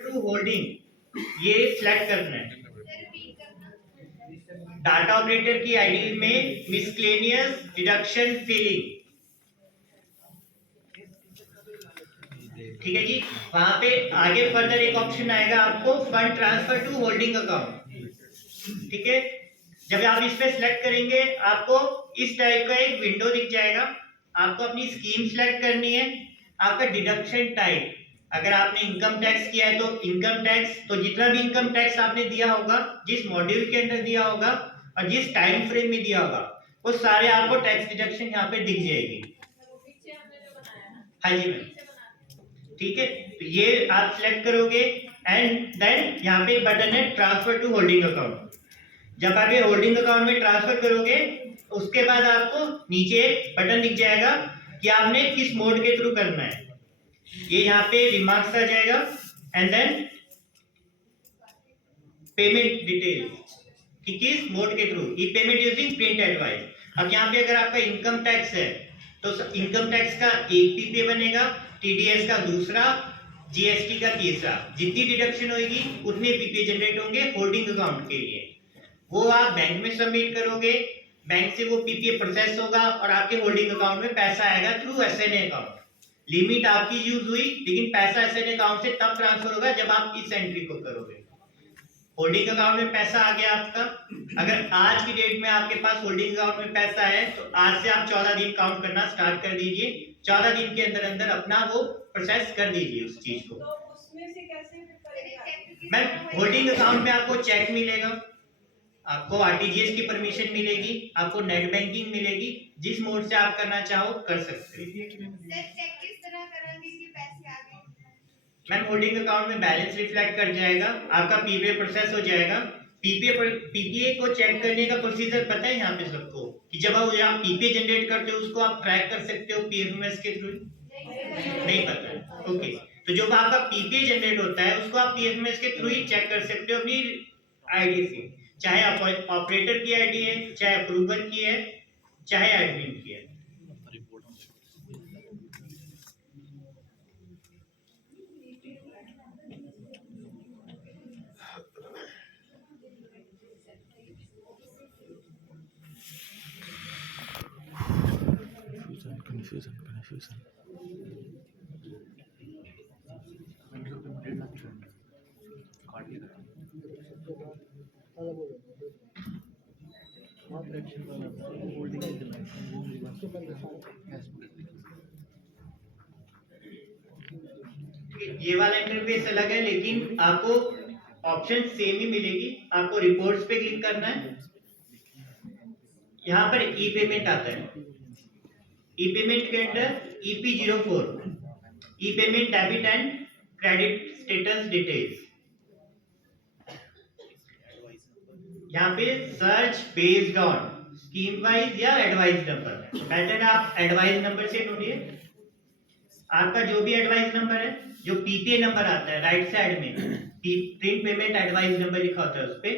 To holding ये select करना है। डाटा ऑपरेटर की आईडी में मिसलेनियस डिडक्शन फिलिंग, ठीक है जी। वहां पे आगे फर्दर एक ऑप्शन आएगा आपको fund transfer to holding account, ठीक है। जब आप इस पे सिलेक्ट करेंगे आपको इस टाइप का एक विंडो दिख जाएगा। आपको अपनी स्कीम सिलेक्ट करनी है, आपका डिडक्शन टाइप, अगर आपने इनकम टैक्स किया है तो इनकम टैक्स, तो जितना भी इनकम टैक्स आपने दिया होगा, जिस मॉड्यूल के अंदर दिया होगा और जिस टाइम फ्रेम में दिया होगा, वो सारे आपको टैक्स डिडक्शन यहाँ पे दिख जाएगी। हाँ जी मैम, ठीक है। तो ये आप सिलेक्ट करोगे एंड देन यहाँ पे एक बटन है ट्रांसफर टू होल्डिंग अकाउंट। जब आप ये होल्डिंग अकाउंट में ट्रांसफर करोगे उसके बाद आपको नीचे एक बटन दिख जाएगा कि आपने किस मोड के थ्रू करना है। ये यहाँ पे रिमार्क्स आ जाएगा एंड देन पेमेंट डिटेल्स कि किस मोड के थ्रू, ई पेमेंट यूजिंग प्रिंट एडवाइस। अब यहाँ पे अगर आपका इनकम टैक्स है तो इनकम टैक्स का एक पीपीए बनेगा, टीडीएस का दूसरा, जीएसटी का तीसरा। जितनी डिडक्शन होगी उतने पीपीए जनरेट होंगे होल्डिंग अकाउंट के लिए। वो आप बैंक में सबमिट करोगे, बैंक से वो पीपीए प्रोसेस होगा और आपके होल्डिंग अकाउंट में पैसा आएगा थ्रू एसएनए अकाउंट। लिमिट आपकी यूज हुई लेकिन पैसा एसएनए अकाउंट से तब ट्रांसफर होगा जब आप इस एंट्री को करोगे। होल्डिंग अकाउंट में पैसा आ गया आपका। अगर आज की डेट में आपके पास होल्डिंग अकाउंट में पैसा है तो आज से आप 14 दिन काउंट करना स्टार्ट कर दीजिए। 14 दिन के अंदर अंदर अपना वो प्रोसेस कर दीजिए उस चीज को। तो उसमें से कैसे मैम होल्डिंग अकाउंट में आपको चेक मिलेगा, आपको आरटीजीएस की परमिशन मिलेगी, आपको नेट बैंकिंग मिलेगी। जिस मोड से आप करना चाहो कर सकते हैं। चेक किस तरह करेंगे कि पैसे आ गए? मैम होल्डिंग अकाउंट में बैलेंस रिफ्लेक्ट कर जाएगा, आपका पीपीए प्रोसेस हो जाएगा। पीपीए को चेक करने का प्रोसीजर पता है यहाँ पे सबको कि जब आप यहाँ पीपीए जनरेट करते हो उसको आप ट्रैक कर सकते हो पीएफएमएस के थ्रू? नहीं पता है, ओके। तो जब आपका पीपीए जनरेट होता है उसको आप पीएफएमएस के थ्रू ही चेक कर सकते हो अपनी आईडी से, चाहे ऑपरेटर की आईडी है, चाहे अप्रूवर की है, चाहे एडमिन की है। confusion. ये वाला इंटरफेस अलग है लेकिन आपको ऑप्शन सेम ही मिलेगी। आपको रिपोर्ट्स पे क्लिक करना है, यहाँ पर ई पेमेंट आता है। ई पेमेंट के अंदर EP04 E payment debit and credit status details, यहाँ पे search based on scheme wise या एडवाइस नंबर। बेटर आप एडवाइस नंबर से ढूंढिए। आपका जो भी एडवाइस नंबर है, जो पीपीए नंबर आता है राइट साइड में, प्रिंट पेमेंट एडवाइस नंबर लिखा होता है उस पे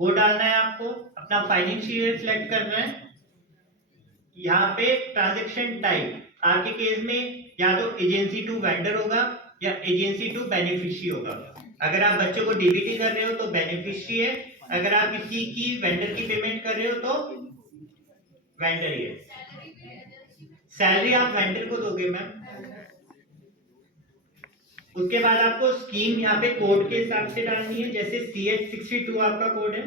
वो डालना है आपको। अपना फाइनेंशियल सिलेक्ट करना है। यहाँ पे ट्रांजैक्शन टाइप आपके केस में या तो एजेंसी टू वेंडर होगा या एजेंसी टू बेनिफिशियरी होगा। अगर आप बच्चों को डीबीटी कर रहे हो तो बेनिफिशियरी है, अगर आप किसी की वेंडर की पेमेंट कर रहे हो तो वेंडर ही है। सैलरी आप वेंडर को दोगे मैम। उसके बाद आपको स्कीम यहाँ पे कोड के हिसाब से डालनी है, जैसे CH62 आपका कोड है।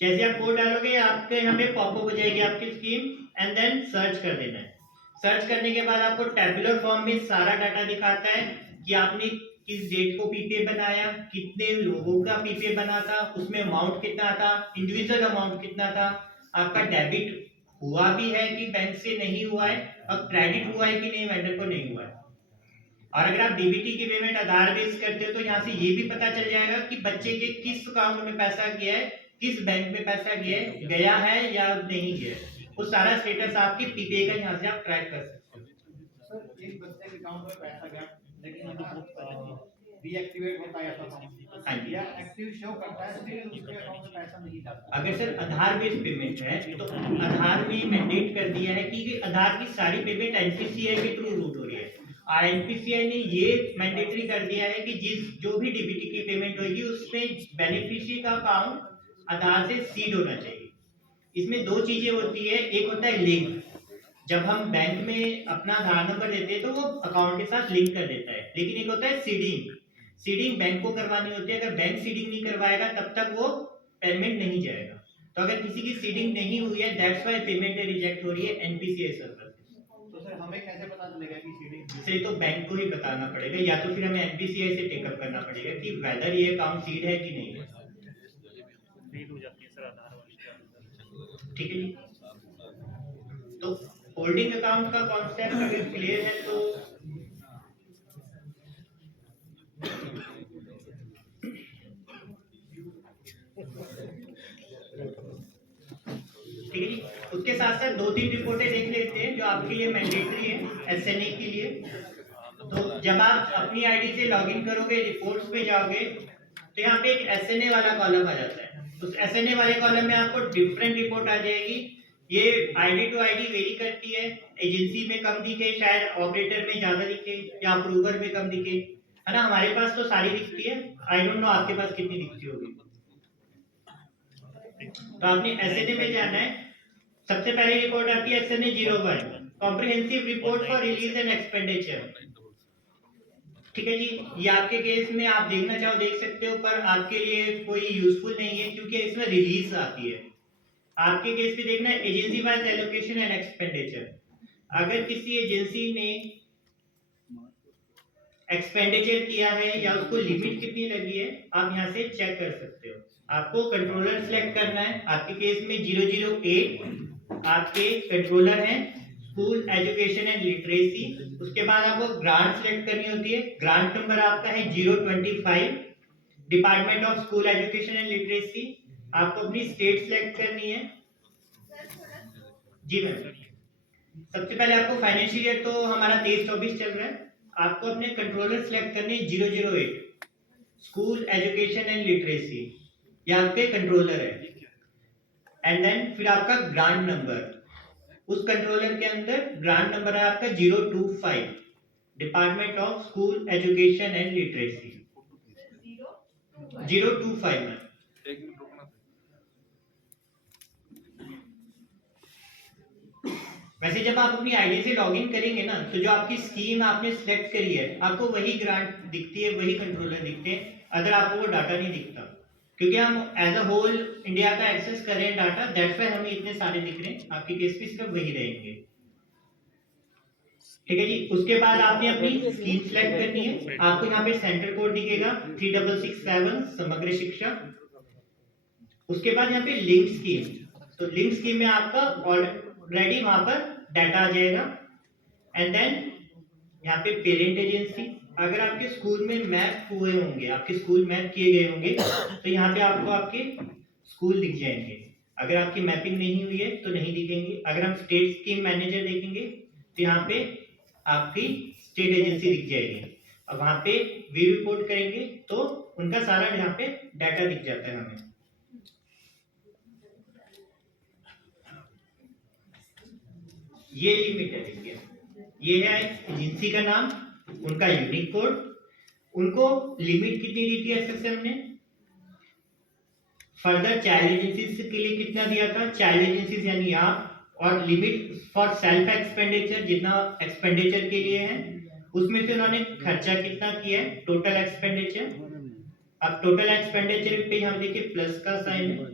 जैसे आप कोड डालोगे आपके यहाँ पे पॉपअप हो जाएगी आपकी स्कीम एंड देन सर्च कर देना है। सर्च करने के बाद आपको टेबुलर फॉर्म में सारा डाटा दिखाता है कि आपने किस डेट को पीपीए बनाया, कितने लोगों का पीपीए बना था, उसमें अमाउंट कितना था, इंडिविजुअल अमाउंट कितना था, आपका डेबिट हुआ भी है कि बैंक से नहीं हुआ है, और क्रेडिट हुआ है कि नहीं वेंडर को नहीं हुआ है। और अगर आप डीबीटी की पेमेंट आधार बेस करते हो तो यहाँ से ये भी पता चल जाएगा कि बच्चे के किस अकाउंट में पैसा गया है, किस बैंक में पैसा गया है या नहीं गया है। वो सारा स्टेटस आपके पीपीए का यहाँ से आप ट्रैक कर सकते हो। सर एक बच्चे के अकाउंट में पैसा गया लेकिन डीएक्टिवेट होता है हाँ जी, या एक्टिव शो करता है स्टिल उसके अकाउंट में पैसा नहीं जाता। अगर सर आधार बेस्ड पेमेंट है तो आधार ने मैंडेट कर दिया है कि आधार की सारी पेमेंट एनपीसीआई के थ्रू रूट हो रही है। आईएनपीसीआई ने ये मैंडेटरी कर दिया है कि जो भी डीबीटी की पेमेंट होगी उसमें बेनिफिशियरी का अकाउंट आधार से सीड होना चाहिए। इसमें दो चीजें होती है, एक होता है लिंक, जब हम बैंक में अपना आधार नंबर देते हैं तो वो अकाउंट के साथ लिंक कर देता है, लेकिन एक होता है सीडिंग। सीडिंग बैंक को करवानी होती है, अगर बैंक सीडिंग नहीं करवाएगा तब तक वो पेमेंट नहीं जाएगा। तो अगर किसी की सीडिंग नहीं हुई है, दैट्स व्हाई पेमेंट रिजेक्ट हो रही है एनपीसीआई सर्वर से। तो सर हमें कैसे पता चलेगा कि सीडिंग से तो बैंक को ही बताना पड़ेगा, या तो फिर हमें एनपीसीआई से टेकअप करना पड़ेगा कि वेदर ये अकाउंट सीड है कि नहीं है। रीड हो जाती है सर आधार वाली। ठीक है जी। तो होल्डिंग अकाउंट का कॉन्सेप्ट अगर क्लियर है तो ठीक है जी। उसके साथ साथ दो तीन रिपोर्टें देख लेते हैं जो आपके लिए मैंडेटरी है एसएनए के लिए। तो जब आप अपनी आईडी से लॉगिन करोगे, रिपोर्ट्स पे जाओगे, तो यहाँ पे एक एसएनए वाला कॉलम आ जाता है। उस एसएनए वाले कॉलम में आपको डिफरेंट रिपोर्ट आ जाएगी। ये आईडी टू आईडी वेरी करती है, एजेंसी में कम दिखे, शायद ऑपरेटर में ज्यादा दिखे या अप्रूवर में कम दिखे, है ना। हमारे पास तो सारी दिखती है, आई डोंट नो आपके पास कितनी दिखती होगी। तो आपने एसएनए में जाना है। सबसे पहले रिपोर्ट आती है SNA 01, comprehensive report for release and expenditure. ठीक है जी। ये आपके केस में आप देखना चाहो देख सकते हो, पर आपके लिए कोई यूजफुल नहीं है क्योंकि इसमें रिलीज आती है। आपके केस पे देखना है agency wise allocation and expenditure. अगर किसी एजेंसी ने एक्सपेंडिचर किया है या उसको लिमिट कितनी लगी है, आप यहाँ से चेक कर सकते हो। आपको कंट्रोलर सिलेक्ट करना है। आपके केस में 008 आपके कंट्रोलर हैं, स्कूल एजुकेशन एंड लिटरेसी। उसके बाद आपको ग्रांट सिलेक्ट करनी होती है। ग्रांट नंबर आपका है 025, department of school education and literacy. आपको अपनी स्टेट सिलेक्ट करनी है। जी मैम। सबसे पहले आपको फाइनेंशियल ईयर तो हमारा 23-24 चल रहा है। आपको अपने कंट्रोलर सिलेक्ट करने 008 स्कूल एजुकेशन एंड लिटरेसी, ये आपके कंट्रोलर है। एंड देन फिर आपका ग्रांट नंबर, उस कंट्रोलर के अंदर ग्रांट नंबर है आपका 025, department of school education and literacy 025 में। वैसे जब आप अपनी आईडी से लॉगिन करेंगे ना, तो जो आपकी स्कीम आपने सिलेक्ट करी है आपको वही ग्रांट दिखती है, वही कंट्रोलर दिखते हैं, अगर आपको वो डाटा नहीं दिखता। क्योंकि हम एज अ होल इंडिया का एक्सेस कर रहे हैं डाटा, दैट्स व्हाई हमें इतने सारे दिख रहे हैं। आपके केस में सिर्फ वही रहेंगे। ठीक है जी। उसके बाद आपने अपनी स्कीम सिलेक्ट करनी है। आपको यहाँ पे सेंटर कोड दिखेगा 3667 समग्र शिक्षा। उसके बाद यहाँ पे लिंक स्कीम, तो लिंक स्कीम में आपका ऑलरेडी वहां पर डाटा आ जाएगा। एंड देन यहाँ पे पेरेंट एजेंसी, अगर आपके स्कूल में मैप हुए होंगे, आपके स्कूल मैप किए गए होंगे, तो यहाँ पे आपको आपके स्कूल दिख जाएंगे। अगर आपकी मैपिंग नहीं हुई है तो नहीं दिखेंगे। अगर हम स्टेट स्कीम मैनेजर देखेंगे तो यहाँ पे आपकी स्टेट एजेंसी दिख जाएगी। और वहां पे व्यू रिपोर्ट करेंगे तो उनका सारा यहाँ पे डाटा दिख जाता है हमें। ये लिमिट है, देखिए ये है एजेंसी का नाम, उनका यूनिक कोड, उनको लिमिट कितनी दी थी एसएसएम ने। फर्दर चाइल्ड एजेंसीज के लिए कितना दिया था, चाइल्ड एजेंसीज यानी आप, और लिमिट फॉर सेल्फ एक्सपेंडिचर, जितना एक्सपेंडिचर के लिए है उसमें से उन्होंने खर्चा कितना किया है, टोटल एक्सपेंडिचर। अब टोटल एक्सपेंडिचर पे हम देखिए प्लस का साइन है।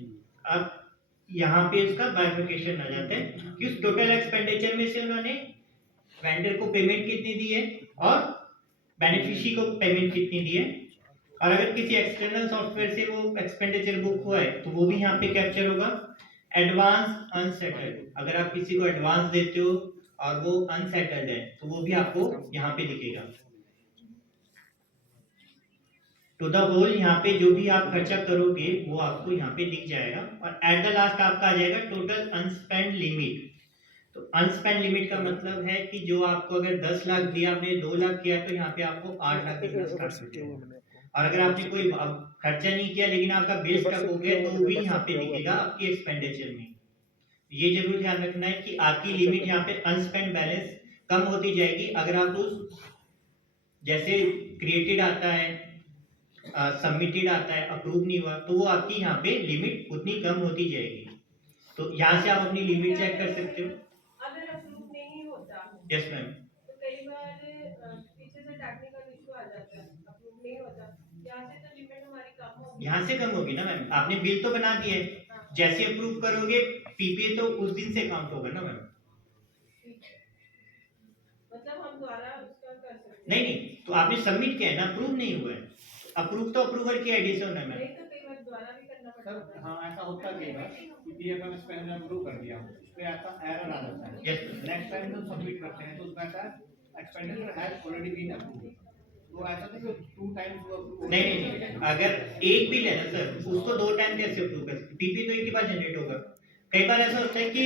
अब यहाँ पे इसका बाइफिकेशन आ जाता है कि उस टोटल एक्सपेंडिचर में से उन्होंने वेंडर को पेमेंट कितनी दी है और बेनिफिशियरी को पेमेंट कितनी दी है। और अगर किसी एक्सटर्नल सॉफ्टवेयर से वो एक्सपेंडिचर बुक हुआ है तो वो भी यहाँ पे कैप्चर होगा। एडवांस अनसेटल्ड, अगर आप किसी को एडवांस देते हो और वो अनसेटल्ड है तो वो भी आपको यहाँ पे दिखेगा। टू द होल यहाँ पे जो भी आप खर्चा करोगे वो आपको यहाँ पे दिख जाएगा। और एट द लास्ट आपका आ जाएगा टोटल अनस्पेंड लिमिट। तो अनस्पेंड लिमिट का मतलब है कि जो आपको अगर 10 लाख दिया, आपने 2 लाख किया, तो यहाँ पे आपको 8 लाख दिखना स्टार्ट हो जाएगा। और अगर आपने कोई खर्चा नहीं किया लेकिन आपका बिल स्टक हो गया तो वो भी यहाँ पे दिखेगा आपकी एक्सपेंडिचर में। ये जरूर ध्यान रखना है कि आपकी लिमिट यहाँ पे अनस्पेंड बैलेंस कम होती जाएगी अगर आप उस जैसे क्रिएटेड आता है, सबमिटेड आता है, अप्रूव नहीं हुआ, तो वो आपकी यहाँ पे लिमिट उतनी कम होती जाएगी। तो यहाँ से आप अपनी लिमिट चेक कर सकते हो। अगर अप्रूव नहीं होता यस मैम। तो कई बार पीछे से टेक्निकल इशू आ जाता है, अप्रूव नहीं होता, यहाँ से तो लिमिट हमारी कम होगी। यहाँ से कम होगी ना मैम, आपने बिल तो बना दिया है, जैसे अप्रूव करोगे पीपीए तो उस दिन से काउंट होगा ना मैम। मतलब हम दोबारा उसका कर सकते हैं। नहीं, तो आपने सबमिट किया है ना, अप्रूव नहीं हुआ है। अप्रूव तो अप्रूवर की आईडी से होना है मैम। नहीं तो कई बार दोबारा भी करना पड़ता सर है। हाँ ऐसा होता है कई बार कि DFMS पे हमने अप्रूव कर दिया, उस पे ऐसा एरर आ जाता है। Yes. नेक्स्ट टाइम जब सबमिट करते हैं तो उसमें आता है expenditure has already been approved. तो ऐसा नहीं कि 2 टाइम्स वो अप्रूव नहीं, अगर एक बिल है ना सर, उसको 2 टाइम कैसे अप्रूव कर सकते? पीपी तो एक ही बार जनरेट होगा। कई बार ऐसा होता है कि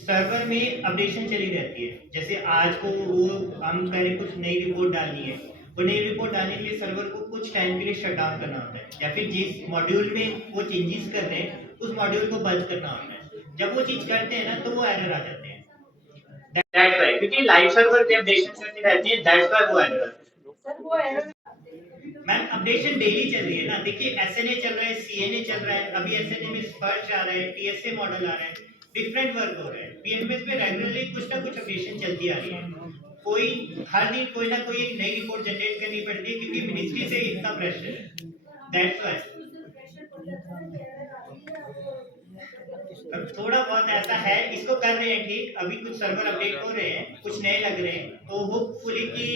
सर्वर में अपडेशन चली रहती है, जैसे आज को वो हम पहले कुछ नई रिपोर्ट डालनी है, वो नई रिपोर्ट डालने के लिए सर्वर को कुछ टाइम के लिए शट डाउन करना होता है, या फिर जिस मॉड्यूल में वो चेंजेस कर रहे हैं उस मॉड्यूल को बंद करना होता है। जब वो चीज करते हैं ना तो वो एरर आ जाते हैं। दैट्स व्हाई, क्योंकि लाइव सर्वर पे अपडेशन चलती रहती है, दैट्स व्हाई वो एरर। सर वो एरर मैम अपडेशन डेली चल रही है ना, देखिए एसएनए चल रहा है, सीएनए चल रहा है, अभी एसएनए में स्पर्श आ रहा है, टीएसए मॉडल आ रहा है, डिफरेंट वर्क हो रहा है। पीएनएमएस में रेगुलरली कुछ ना कुछ अपडेशन चलती आ रही है, कोई हर दिन कोई ना कोई एक नई रिपोर्ट जनरेट करनी पड़ती है, क्योंकि मिनिस्ट्री से इतना प्रेशर है। दैट्स व्हाई थोड़ा बहुत ऐसा है, इसको कर रहे हैं ठीक, अभी कुछ सर्वर अपडेट हो रहे हैं, कुछ नए लग रहे हैं, तो होपफुली कि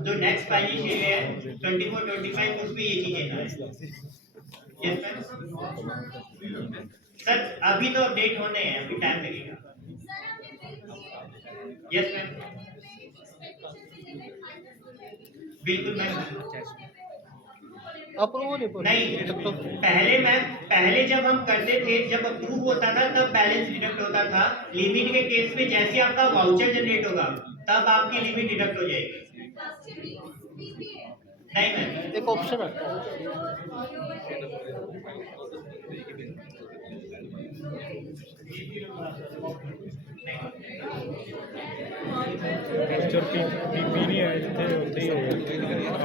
जो नेक्स्ट फाइनेंशियल ईयर है 24-25 उसमें ये चीजें ना आए। Yes ma'am. सर अभी तो अपडेट होने हैं, अभी टाइम लगेगा। यस मैम, बिल्कुल मैम। अप्रूव नहीं, पहले जब हम करते थे, जब अप्रूव होता था तब बैलेंस डिडक्ट होता था। लिमिट के केस में जैसे आपका वाउचर जनरेट होगा तब आपकी लिमिट डिडक्ट हो जाएगी। नहीं मैम, एक ऑप्शन आता है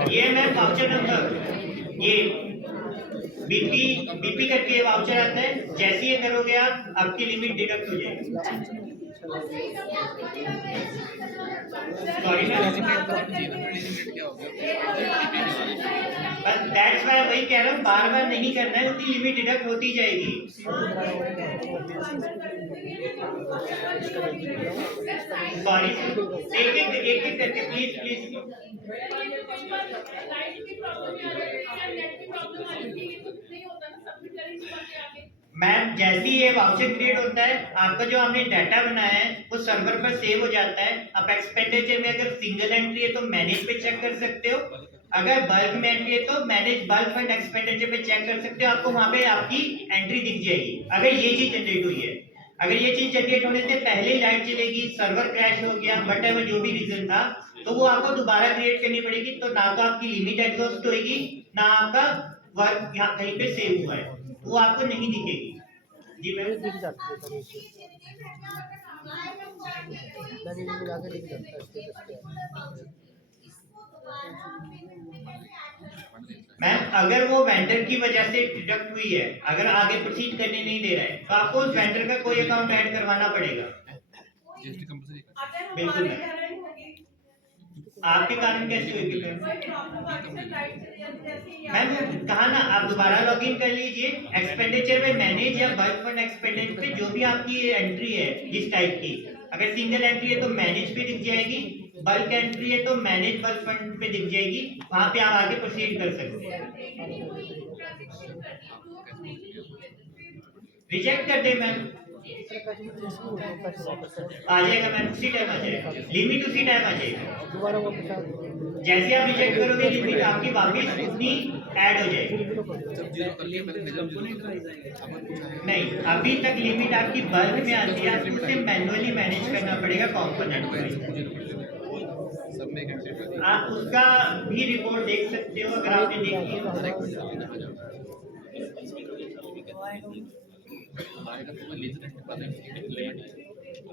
ये मैम वाउचर नंबर, ये बीपी करके वाउचर आता है, जैसे ये करोगे आप आपकी लिमिट डिडक्ट हो जाएगी। सॉरी मैम, बस दैट्स व्हाई वही कह रहा हूँ, बार बार नहीं करना है, उतनी लिमिट डिडक्ट होती जाएगी। सॉरी एक करके प्लीज प्लीज। मैम जैसे ही ये वाउचर क्रिएट होता है, आपका जो आपने डाटा बनाया है वो सर्वर पर सेव हो जाता है। आप एक्सपेंडिचर में अगर सिंगल एंट्री है तो मैनेज पे चेक कर सकते हो, अगर बल्क में एंट्री है तो मैनेज बल्क फंड एक्सपेंडिचर पे चेक कर सकते हो, आपको वहां पे आपकी एंट्री दिख जाएगी। अगर ये चीज जनरेट हुई है, अगर ये चीज जनरेट होने से पहले ही लाइट चलेगी, सर्वर क्रैश हो गया, वट एवर जो भी रीजन था, तो वो आपको दोबारा क्रिएट करनी पड़ेगी। तो ना तो आपकी लिमिट एग्जॉस्ट होगी, ना आपका वर्क यहाँ कहीं पे सेव हुआ है, वो आपको नहीं दिखेगी। जी मैम, दिख जाती है कभी से लगे में जाके दिख जाता है स्टेटस पे। मैम अगर वो वेंडर की वजह से डिडक्ट हुई है, अगर आगे प्रोसीड करने नहीं दे रहा है, तो आपको उस वेंडर का कोई अकाउंट ऐड करवाना पड़ेगा। अगर बिल्कुल हमारे मैम। कारण होगी आपके कारण कैसे होगी मैम? कोई प्रॉब्लम आती है लाइट चली जाती है ऐसे ही मैम कहा ना, आप दोबारा लॉगिन कर लीजिए, एक्सपेंडिचर में मैनेज या बल्क फंड एक्सपेंडिचर पे जो भी आपकी एंट्री है जिस टाइप की, अगर सिंगल एंट्री है तो मैनेज पे दिख जाएगी, बल्क एंट्री है तो मैनेज बल्क फंड पे दिख जाएगी, वहां पे आप आगे प्रोसीड कर सकते हैं। रिजेक्ट कर दे मैम, आ जाएगा मैम, उसी टाइम आ जाएगा, लिमिट उसी टाइम आ जाएगी। दोबारा वो जैसे आप रिजेक्ट करोगे लिमिट आपकी वापस उतनी ऐड हो जाएगी। नहीं, अभी तक लिमिट आपकी बल्क में आती है, आपको उसे मैन्युअली मैनेज करना पड़ेगा कंपोनेंट वाइज। आप उसका भी रिपोर्ट देख सकते हो अगर आपने देखी है। SNA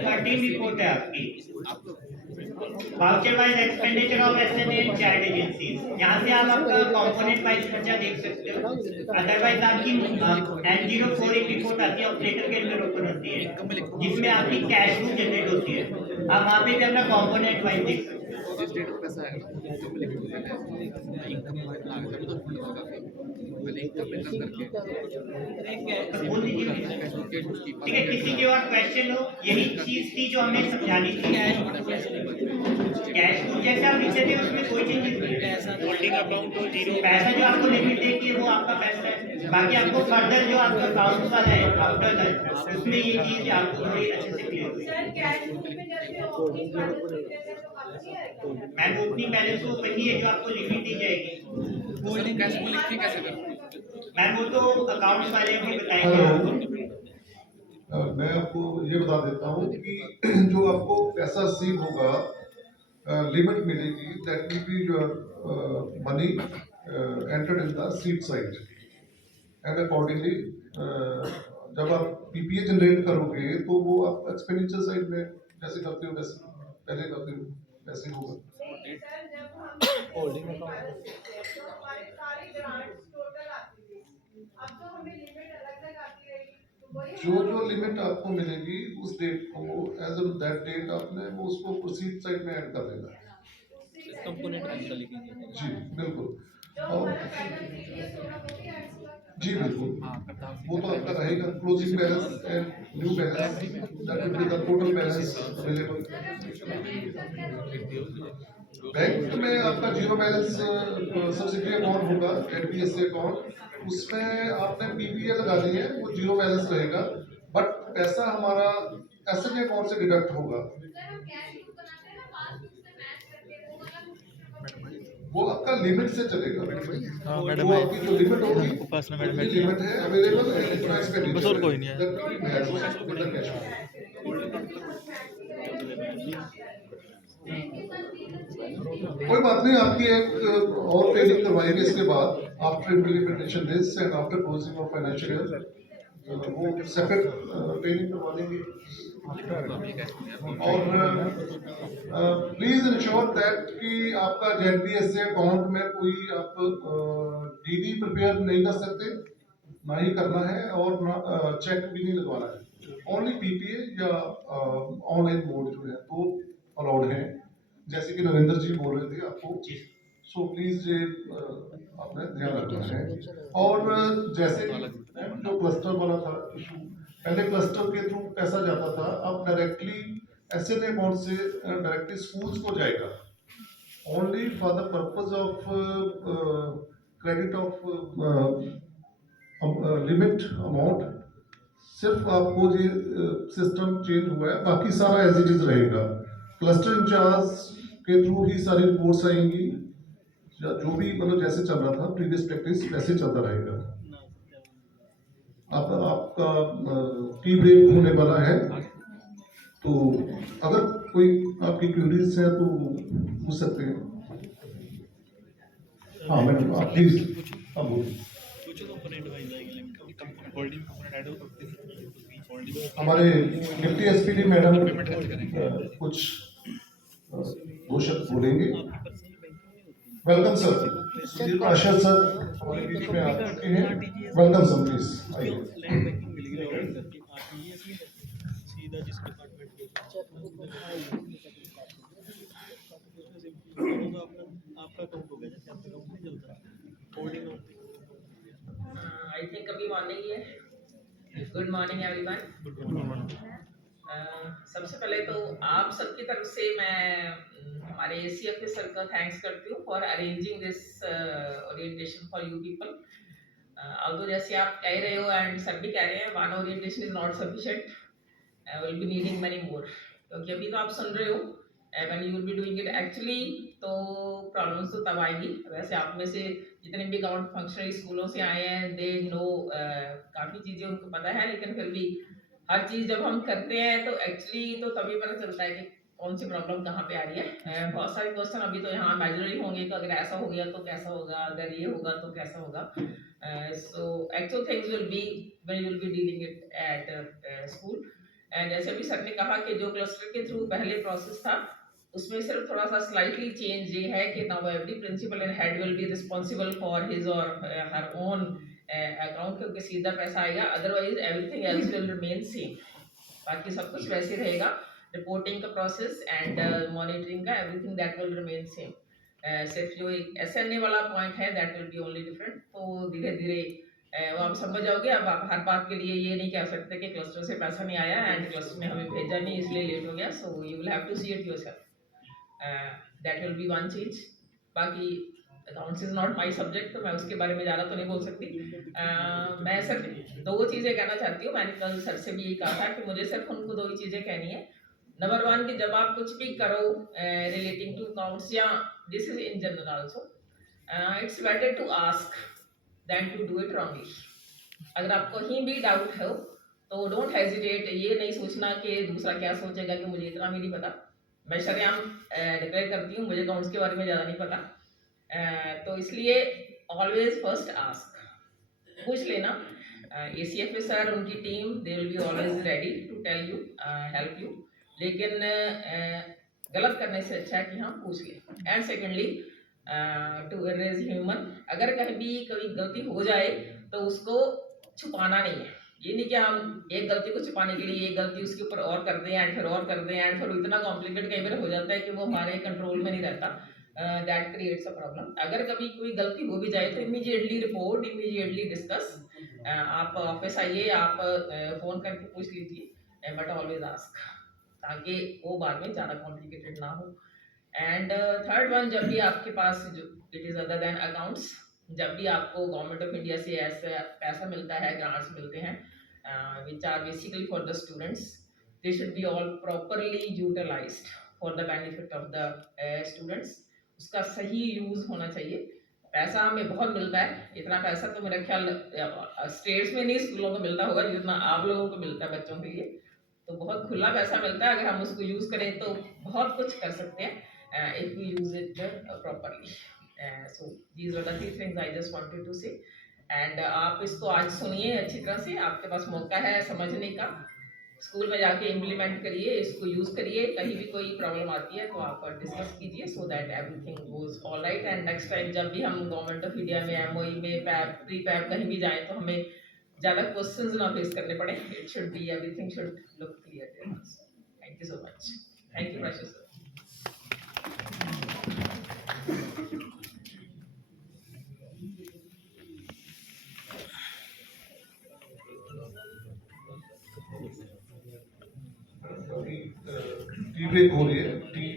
13 रिपोर्ट है आपकी, voucher wise expenditure of SNA and child agencies. यहाँ से आप आपका कंपोनेंट वाइज खर्चा देख सकते हो। अदरवाइज आपकी N04 एक रिपोर्ट आती है, ऑपरेटर के अंदर ओपन होती है, जिसमें आपकी कैश फ्लो जनरेट होती है। आप वहाँ पे भी अपना कंपोनेंट वाइज देख सकते हो। जिस डेट पे पैसा आएगा इनकम में लिखो पहले इनकम आ गया तो फंड होगा पहले इनकम में करके बोल दीजिए। ठीक है, किसी की और क्वेश्चन हो? यही चीज थी जो हमें समझानी थी। कैश फ्लो जैसे आप नीचे थे उसमें कोई चेंजेस नहीं है। होल्डिंग अकाउंट तो जीरो, पैसा जो आपको लिमिट देखी है वो आपका पैसा है। बाकी आपको फर्दर जो आपका अकाउंट वाला है आफ्टर दैट, उसमें ये चीज आपको थोड़ी अच्छे से क्लियर हुई। सर कैश बुक में जैसे ओपनिंग बैलेंस देते हैं तो काफी आएगा। मैम ओपनिंग बैलेंस वो वही है जो आपको लिमिट दी जाएगी। सब कैश को लिख के कैसे करें? मैम वो तो अकाउंट्स वाले भी बताएंगे आपको। मैं आपको ये बता देता हूँ कि जो आपको पैसा रिसीव होगा, लिमिट मिलेगी, that will be your money entered in the seat side and accordingly जब आप पीपीए जनरेट करोगे तो वो आप एक्सपेंडिचर साइड में जैसे करते हो वैसे पहले करते हो वैसे होगा। नहीं सर, जब हम होल्डिंग अकाउंट तो हमारे सारे ग्रांट्स टोटल आती थी। अब तो हमें लिमिट अलग-अलग आती रहेगी। तो वही जो लिमिट आपको मिलेगी उस डेट को एज ऑन दैट डेट आपने वो उसको प्रोसीड साइड में ऐड कर देना। कंपोनेंट ऐड लिखिए। जी बिल्कुल। जो और हमारा फाइनल पीडीएफ होगा वो भी ऐड होगा। जी बिल्कुल, वो तो आपका रहेगा closing balance and new balance, that will be the total balance available. Bank में आपका जीरो बैलेंस सब्सिडी अकाउंट होगा, एनपीएससी अकाउंट, उसमें आपने पीपीए लगानी है, वो जीरो बैलेंस रहेगा, बट पैसा हमारा एसएनए अकाउंट से डिडक्ट होगा। वो आपका लिमिट से चलेगा। वो आपकी जो लिमिट होगी, उतनी लिमिट है अवेलेबल है, इतना एक्सपेंडिचर बस और कोई नहीं है। कोई बात नहीं, आपकी एक और ट्रेनिंग करवाएंगे इसके बाद, after implementation this and after closing of financial year, वो सेपरेट ट्रेनिंग करवा देंगे। और प्लीज इंश्योर दैट कि आपका जेडबीएसए अकाउंट में कोई आप डीडी प्रिपेयर नहीं कर सकते, ना ही करना है, और ना चेक भी नहीं लगवाना है। ओनली पीपीए या ऑनलाइन मोड जो है वो अलाउड है, जैसे कि नरेंद्र जी बोल रहे थे आपको। सो प्लीज ये आपने ध्यान रखना है। और जैसे जो क्लस्टर वाला था इशू, पहले क्लस्टर के थ्रू पैसा जाता था, अब डायरेक्टली एसएनए अकाउंट से डायरेक्टली स्कूल्स को जाएगा, only for the purpose of credit of limit amount. सिर्फ आपको ये सिस्टम चेंज हुआ है, बाकी सारा एज इट इज रहेगा। क्लस्टर इंचार्ज के थ्रू ही सारी रिपोर्ट्स आएंगी, जो भी मतलब जैसे चल रहा था प्रीवियस प्रैक्टिस वैसे चलता रहेगा। आपका टी ब्रेक होने वाला है, तो अगर कोई आपकी क्वेरीज है तो पूछ सकते हैं। हाँ मैडम, आप प्लीज अब बोलिए। होल्डिंग कंपोनेंट ऐड होगा। हमारे डिप्टी एसपीडी मैडम कुछ दो शब्द बोलेंगे। वेलकम सर, सुधीर आशा सर हमारे बीच में आ चुके हैं। वेलकम सर, प्लीज आइए। सीधा जिस डिपार्टमेंट के आपका अकाउंट हो गया, जैसे आपका अकाउंट नहीं चलता होल्डिंग। आई थिंक अभी मॉर्निंग ही है। Good morning everyone. सबसे पहले तो आप सबकी तरफ से मैं हमारे एसी ऑफिसर का थैंक्स करती हूँ for arranging this orientation for you people. Although जैसे आप कह रहे हो एंड सब भी कह रहे हैं, one orientation is not sufficient, will be needing many more, क्योंकि अभी तो आप सुन रहे हो when you will be doing it actually, तो प्रॉब्लम्स तो तब आएगी। वैसे आप में से जितने भी गवर्नमेंट फंक्शनरी स्कूलों से आए हैं, दे नो काफ़ी चीज़ें उनको पता है, लेकिन फिर भी हर चीज़ जब हम करते हैं तो एक्चुअली तो तभी पता चलता है कि कौन सी प्रॉब्लम कहाँ पे आ रही है। बहुत सारे क्वेश्चन अभी तो यहाँ इमेजिनरी होंगे कि अगर ऐसा हो गया तो कैसा होगा, अगर ये होगा तो कैसा होगा। So actual things will be when you will be dealing it at school. And जैसे अभी सर ने कहा कि जो क्लस्टर के थ्रू पहले प्रोसेस था उसमें सिर्फ थोड़ा सा स्लाइटली चेंज ये है कि now every principal and head will be responsible for his or her own account, क्योंकि सीधा पैसा आएगा, otherwise everything else will remain same. बाकी सब कुछ वैसे रहेगा, रिपोर्टिंग का प्रोसेस एंड मॉनिटरिंग का everything that will remain same. सिर्फ जो एक SNA वाला पॉइंट है that will be only different. तो धीरे धीरे वो आप समझ जाओगे। अब आप हर बात के लिए ये नहीं कह सकते कि क्लस्टर से पैसा नहीं आया एंड क्लस्टर ने हमें भेजा नहीं इसलिए लेट हो गया। So you will have to see it yourself, that will be one change. बाकी accounts is not my subject, तो मैं उसके बारे में ज़्यादा तो नहीं बोल सकती। मैं सिर्फ दो चीज़ें कहना चाहती हूँ। मैंने कल सर से भी ये कहा था कि मुझे सिर्फ उनको दो ही चीज़ें कहनी है। नंबर वन कि जब आप कुछ भी करो रिलेटिंग टू अकाउंट्स या this is in general also, it's better to ask than to do it wrongly. अगर आपको कहीं भी डाउट हो तो डोंट हेजिटेट। ये नहीं सोचना कि दूसरा क्या सोचेगा कि मुझे इतना भी नहीं पता। मैं शरेआम डिक्लेयर करती हूँ मुझे अकाउंट्स के बारे में ज़्यादा नहीं पता। तो इसलिए ऑलवेज फर्स्ट आस्क, पूछ लेना। ACFA सर उनकी team they will be always ready to tell you, help you. लेकिन गलत करने से अच्छा है कि हम पूछ लें। And secondly to err is human, अगर कहीं भी कभी गलती हो जाए तो उसको छुपाना नहीं है। ये नहीं कि हम एक गलती को छुपाने के लिए एक गलती उसके ऊपर और कर दें एंड फिर और कर दें एंड फिर इतना कॉम्प्लिकेट कई बार हो जाता है कि वो हमारे कंट्रोल में नहीं रहता। That creates a problem. अगर कभी कोई गलती हो भी जाए तो इमीडिएटली रिपोर्ट, इमीडिएटली डिस्कस। आप ऑफिस आइए, आप फ़ोन करके पूछ लीजिए, बट ऑलवेज आस्क, ताकि वो बाद में ज़्यादा कॉम्प्लिकेटेड ना हो। एंड थर्ड वन, जब भी आपके पास जो it is other than accounts, जब भी आपको गवर्नमेंट ऑफ इंडिया से ऐसा पैसा मिलता है, ग्रांट्स मिलते हैं which are basically for the students, they should be all properly utilized for the benefit of the students. उसका सही यूज़ होना चाहिए। पैसा हमें बहुत मिलता है, इतना पैसा तो मेरा ख्याल स्टेट्स में नहीं स्कूलों में मिलता होगा जितना आप लोगों को मिलता है बच्चों के लिए। तो बहुत खुला पैसा मिलता है, अगर हम उसको यूज़ करें तो बहुत कुछ कर सकते हैं if we use it properly. So these are the three things I just wanted to say. And आप इसको आज सुनिए अच्छी तरह से, आपके पास मौका है समझने का। स्कूल में जाके इम्प्लीमेंट करिए, इसको यूज़ करिए। कहीं भी कोई प्रॉब्लम आती है तो आप डिस्कस कीजिए so that everything goes all right. And next time जब भी हम गवर्नमेंट ऑफ इंडिया में MOE में पैप प्री पैप कहीं भी जाएँ तो हमें ज़्यादा क्वेश्चंस ना फेस करने पड़े। It should be everything should look clear to us. Thank you so much. Thank you precious sir. Tea break हो रही है। टी